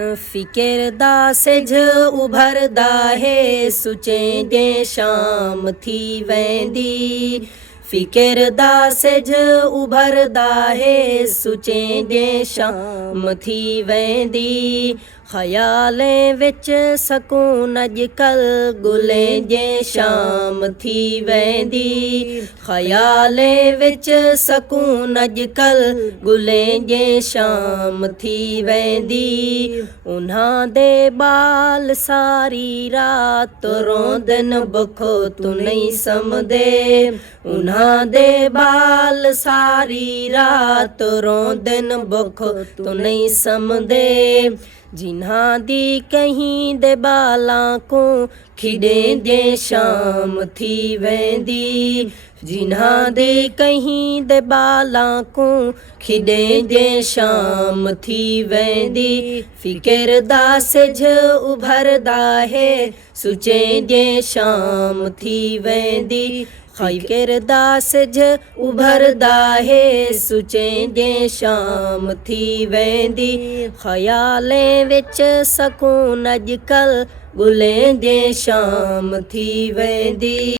फिकिर दा सिझ उभरदा है सुचें जे शाम थी वेंदी। फिकिर दा सिझ उभरदा है सुचें जे शाम थी वेंदी। ख़यालें विच सकून अॼुकल्ह गुलें जे शाम थी वेंदी। ख़यालें विच सकून अॼुकल्ह गुलें जे शाम थी वेंदी। उन्हां दे बाल सारी रात रोंदन बुखो तू नहीं समझदे। उन्हां दे बाल सारी रात रोंदन बुखो तू नहीं समझदे। जिन्हां दी कहीं दे बालां को खिडें जे शाम थी वेंदी। जिन्हां दी कहीं दे बालां को खिडें जे शाम थी वेंदी। फिकिर दा सिझ उभरदा है सुचें जे शाम थी वेंदी। फिकिर दा सिझ उभरदा है सुचें जे शाम थी वेंदी। ख़यालें विच सकून अॼुकल्ह गुलें जे शाम थी वेंदी।